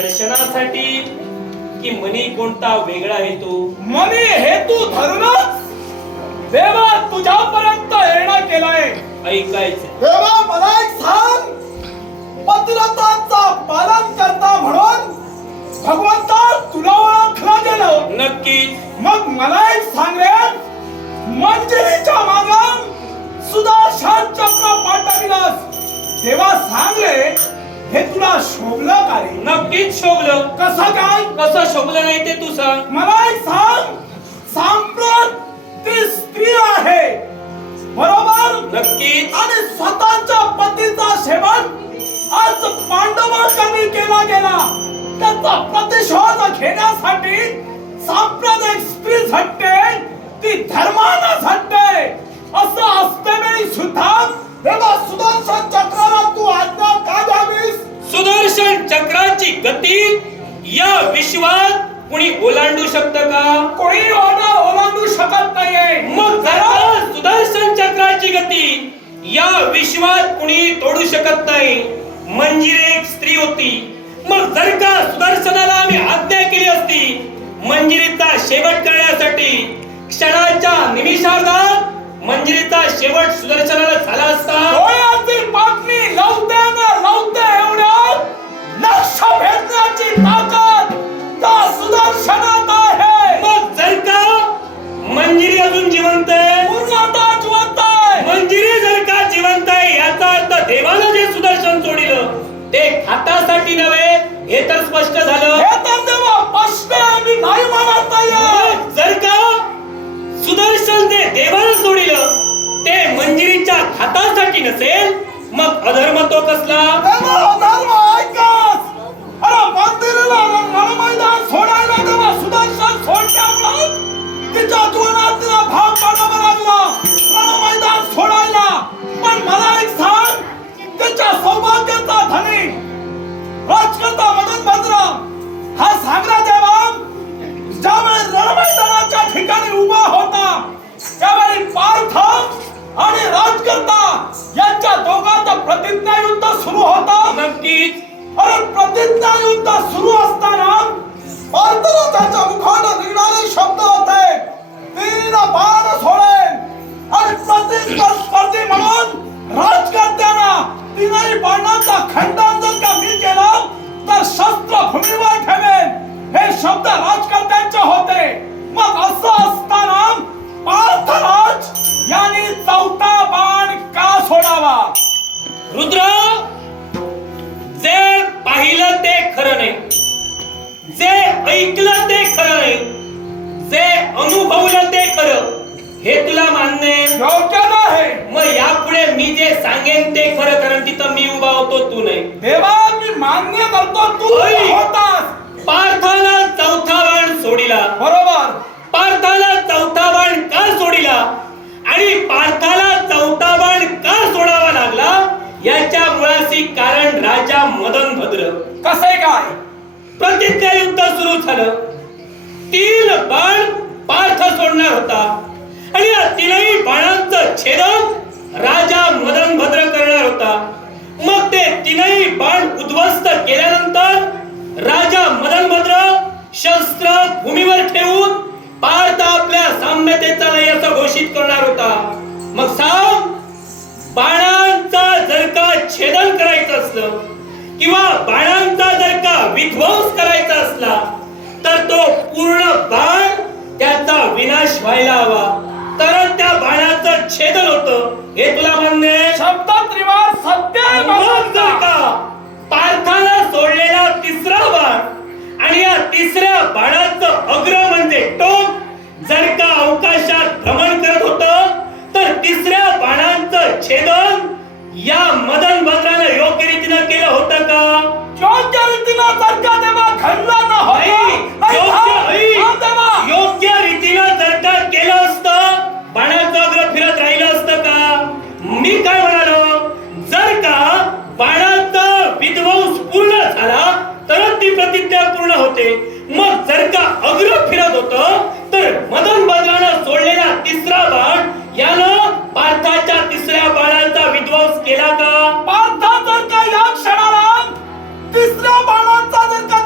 दर्शनासाठी की मनी कोणता वेगळा हेतू? मनी हेतू धरूनच देवा तुझ्यापर्यंत येणं केलंय. ऐकायचं देवा मला एक सांग, पतिव्रतांचा पालन करता म्हणून भगवंता तुला ओळखला गेलं. नक्कीच. मग मला एक सांग रे, मंजिरीच्या मागं सुदर्शन चक्र पाठविलास. देवा सांग रे, हे तुला शोभलं का रे? नक्कीच शोभलं. कसं काय? कसं शोभलं नाही ते तू सांग. मला एक सांग, सांप्रत ती स्त्री आहे बरोबर? नक्कीच. आणि स्वतःच्या पतीचा शेवट आज पांडवांनी केला गेला. त्याचा प्रतिशोध घेण्यासाठी सांप्रदायिक स्त्री झटते, ती धर्मानं झटते. असं असतेवेळी सुद्धा देवा सुदर्शन चक्राला तू आज्ञा का द्यावीस? सुदर्शन चक्राची गती या विश्वात कुणी ओलांडू शकतं का? कोणी ओलांडू शकत नाहीये. मग जरा सुदर्शन चक्राची गती या विश्वात कुणी तोडू शकत नाही. मंजिरी एक स्त्री होती. मग जर का सुदर्शनाला आम्ही आज्ञा केली असती मंजिरीचा शेवट करण्यासाठी, क्षणाच्या निमिषार्धात मंजिरीचा शेवट सुदर्शनाला झाला असता. डोळ्याची पापणी लावते एवढ्यात लक्ष भेदण्याची ताकद त्या सुदर्शनात आहे. मग जर का मंजिरी अजून जिवंत आहे, पूर्णतः जिवंत आहे. मंजिरी जर का जिवंत आहे याचा अर्थ देवानं जे सुदर्शन सोडिलं ते खातासाठी नव्हे हे तर स्पष्ट झालं. हे तर देवा स्पष्ट आहे, मी नाही म्हणत नाहीये. मग जर का सुदर्शन जे देवानं सोडिलं ते मंजिरीच्या खातासाठी नसेल मग अधर्म तो कसला? देवा अधर्म ऐकस. अरे मंदिराला रणमैदान सोडायला देवा सुदर्शन सोडल्यामुळे तिच्या जीवनात तिला भाग पाडावा लागला रणमैदान सोडायला. पण मला एक सांग, तिच्या सौभाग्याचा धनी राजकर्ता मदन भद्र हा सांगला देवा ज्यावेळी रणमैदानाच्या ठिकाणी उभा होता त्यावेळी पार्थ आणि राजकर्ता यांच्या दोघांत प्रतिज्ञा युद्ध सुरू होतं. नक्कीच. अरे प्रतिज्ञा युद्ध सुरू असताना पार्थला त्याच्या मुखाने निघणारे शब्द होते, 3 बाण सोडेन. आणि प्रतिस्पर्धी म्हणून राजकर्त्यांना 3 बाणांचा खंडन जर का मी केलं तर शस्त्र भूमीवर ठेवेन, हे शब्द राजकर्त्यांचे होते. मग असं असताना पार्थराज यांनी 4था बाण का सोडावा? रुद्र, जे पाहिलं ते खरं नाही, जे ऐकलं ते खरं नाही, जे अनुभवलं ते खरं, हे तुला मान्य आहे? योग्य नाही. मग यापुढे मी जे सांगेन ते खरं, कारण तिथं मी उभा होतो तू नाही. देवा मी मान्य करतो, तू होतास. पार्थाला 4था बाण सोडिला बरोबर. पार्थाला 4था बाण का सोडिला आणि पार्थाला 4था बाण का सोडावा लागला याच्या मुळाशी कारण राजा मदन भद्र. कसे काय? प्रतिज्ञा युद्ध सुरू झालं. 3 बाण पार्थ सोडणार होता आणि या 3ही बाणांचं छेदन राजा मदन भद्र करणार होता. मग ते 3ही बाण उद्ध्वस्त केल्यानंतर राजा मदन भद्र शस्त्र भूमीवर ठेवून पार्थ आपल्या साम्यतेचा नाही असं घोषित करणार होता. मग सांग, बाणांचा जर का छेदन करायचं असलं किंवा बाणांचा जर का विध्वंस करायचा असला तर तो पूर्ण बाण त्याचा विनाश व्हायला हवा, तर त्या बाणाचं छेदन होतं. हे तुला मान्य आहे? शब्द त्रिवार सत्य आहे. मग जर का पार्थाला सोडलेला 3रा बाण आणि या 3ऱ्या बाणाचं अग्र म्हणजे टोक जर का अवकाशात भ्रमण करत होतं तर 3ऱ्या बाणांचं छेदन या मदन भद्रानं योग्य रीतीनं केलं होतं का? योग्य रीतीनं जर का देवा घडलं न योग्य रीतीनं जर का केलं असतं बाणाचं अग्र फिरत राहिलं असतं का? मी काय म्हणालो, जर का बाणाचा विध्वंस पूर्ण झाला तरच ती प्रतिज्ञा पूर्ण होते. मग जर का अग्र फिरत होतं तर मदन भद्रानं सोडलेला 3रा बाण यानं पार्थाच्या 3ऱ्या बाणाचा विध्वंस केला का? पार्थ जर का या क्षणाला 3ऱ्या बाणाचा जर का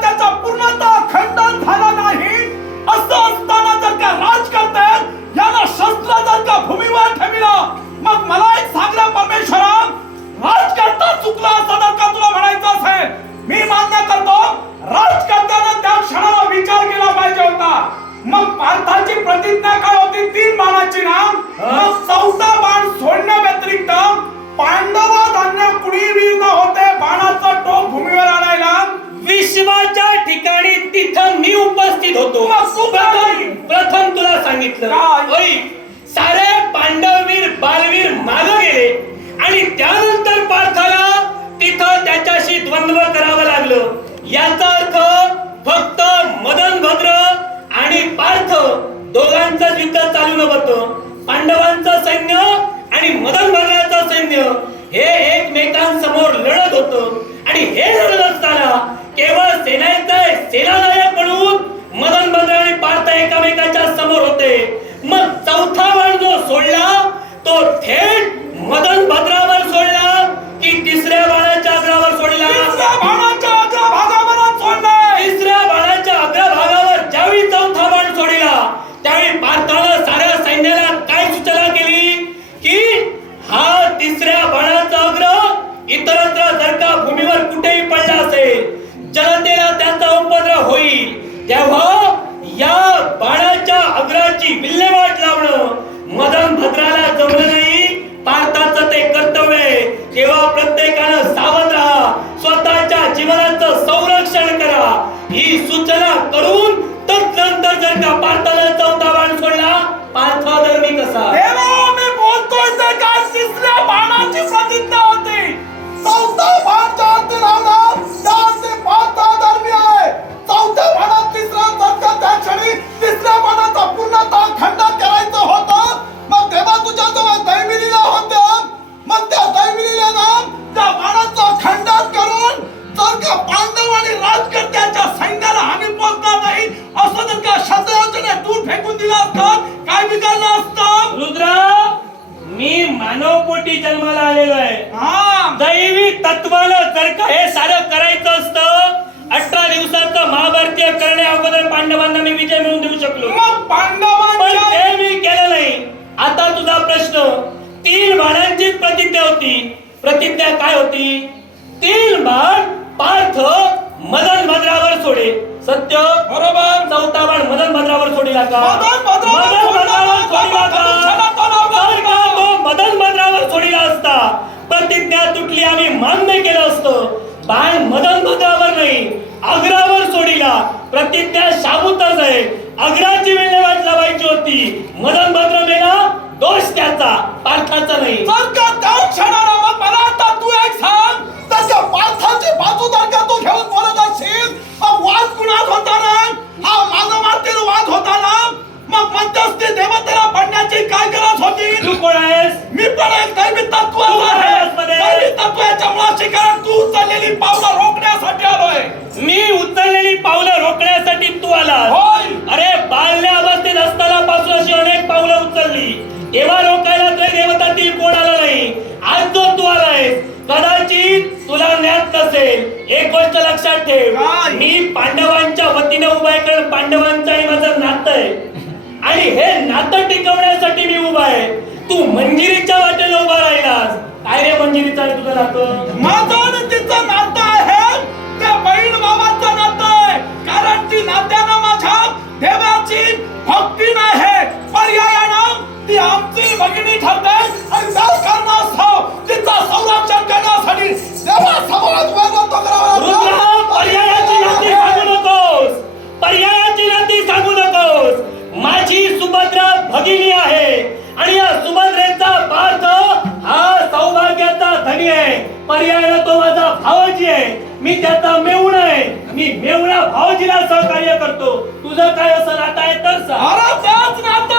प्रतिज्ञा काय होती? 3 बाणाची नाम. मग 4था बाण सोडण्या व्यतिरिक्त पांडवात अन्य कुणी वीर न होते बाणाचा टोक भूमीवर आणायला. विश्वाच्या ठिकाणी तिथं मी उपस्थित होतो. मग तू काय? प्रथम तुला सांगितलं काय? होय, सारे पांडववीर बालवीर मागे गेले आणि त्यानंतर पार्थाला तिथं त्याच्याशी द्वंद्व करावं लागलं. याचा अर्थ फक्त मदन भद्र आणि पार्थ दोघांचं युद्ध चालू नव्हतं. पांडवांचं सैन्य आणि मदन भद्राचं सैन्य हे एकमेकांसमोर लढत होतं आणि हे लढत असताना केवळ सेनानायक म्हणून मदन भद्र आणि पार्थ एकामेकांच्या समोर होते. मग चौथा बाण जो सोडला तो थेट मदन भद्रावर सोडला की तिसऱ्या बाणाच्या अग्रावर सोडला? तिसऱ्या बाणाच्या अग्रभागावर सोडलाय. तिसऱ्या बाणाच्या अग्रभागावर ज्यावेळी चौथा बाण सोडला त्यावेळी पार्थानं साऱ्या सैन्याला काय सूचना केली की हा तिसऱ्या बाणाचा अग्र इतरत्र जर का भूमीवर कुठेही पडला असेल, जनतेला त्याचा उपद्रव होईल, तेव्हा या बाणाच्या अग्राची विल्हेवाट लावणं मदन भद्राला जमलं नाही. पार्थाचं ते कर्तव्य आहे. तेव्हा प्रत्येकानं सावध राहा, स्वतःच्या जीवनाचं संरक्षण करा ही सूचना करून तदनंतर जर का पार्थाला चौथा बाण सोडला, पार्थ धर्मी कसा? देवा, मी बोलतोय ते काय तिसऱ्या बाणाची प्रतिज्ञा होती. चौथा बाण ज्या हाती लावला त्या हाती पार्था धर्मी आहे. चौथ्या बाणात तिसरा धक्का त्या क्षणी तिसऱ्या बाणाचा पूर्णतः खंडन करायचं होतं. मग देवा तुझ्या जवळ दैविलीला होतं. मग त्या दैविलीला त्या बाणाचं खंडन करून जर का पांडव आणि राजकर्त्यांच्या सैन्याला हानी पोहोचणार नाही असं जर का शस्त्रास्त्राने दूर फेकून दिलं असतं, काय बिघडलं असतं? रुद्रा, मी मानवपोटी जन्माला आलेलो आहे. हा, दैवी तत्वानं जर का हे सारं करायचं असतं, 18 दिवसाचं महाभारतीय करण्या अगोदर पांडवांना मी विजय मिळवून देऊ शकलो. मग पण पांडवांच्या ते मी केलं नाही. आता तुझा प्रश्न, 3 बाणांची प्रतिज्ञा होती. प्रतिज्ञा काय होती? 3 बाण पार्थ मदन भद्रावर सोडे. सत्य? बरोबर. चौथा बाण मदन भद्रावर सोडला का? मदन भद्रावर सोडला का? जर का तो मदन भद्रावर सोडला असता, प्रतिज्ञा तुटली, आम्ही मान्य केलं असतं. बाण मदन भद्रावर नाही, अग्रावर सोडला. प्रतिज्ञा शाबूतच आहे. अग्राची विल्हेवाट लावायची होती. मदन भद्र मेला, दोष त्याचा, पार्थाचा नाही. जर का त्या क्षणाला मग मला आता तू एक सांग, तर का पार्थाची बाजू जर का तू घेऊन बोलत असशील, मग वाद कुणात होता ना? हा मानवातील वाद होता ना? मग मध्यस्थी देवतेला पडण्याची काय गरज होती? तू कोण आहेस? मी पण एक दैवी तत्व तू आहे. आहेस मध्ये. दैवी तत्वाच्या मुळाशी कारण तू उचललेली पावलं रोखण्यासाठी आलोय. मी उचललेली पावलं रोखण्यासाठी तू आलास? होय. अरे, बाल्य अवस्थेत असताना पासून अशी अनेक पावलं उचलली, तेव्हा रोखायला तुझ्या देवतातील कोण आलं नाही. आज जो तू आलायस, कदाचित तुला ज्ञात नसेल. एक गोष्ट लक्षात ठेव, काय? मी पांडवांच्या वतीने उभा आहे, कारण पांडवांचं आणि माझं नातं आहे आणि हे नातं टिकवण्यासाठी मी उभा आहे. तू मंजिरीच्या वाटेला उभा राहिलास. काय रे मंजिरीचं आणि तुझं नातं? माझं आणि तिचं नातं आहे ते बहीण भावाचं नातं आहे. कारण ती नात्यानं माझ्या देवाची भक्ती नाही, पर्यायानं ती आमची भगिनी ठरते आणि त्या कारणास्तव तिचं संरक्षण करण्यासाठी देवासमोरच वैरत्व करावं रुद्रा, लागतं. पर्यायाची नाती सांगू नकोस. पर्यायाची नाती सांगू नकोस. माझी सुभद्रा भगिनी आहे आणि या सुभद्रेचा पार्थ हा सौभाग्याचा धनी आहे. पर्यायानं तो माझा भावजी आहे. मी त्याचा मेहुणा आहे. मी मेहुणा भावजीला सहकार्य करतो. तुझं काय असं नातं आहे तर सांग. अरे त्याच नातं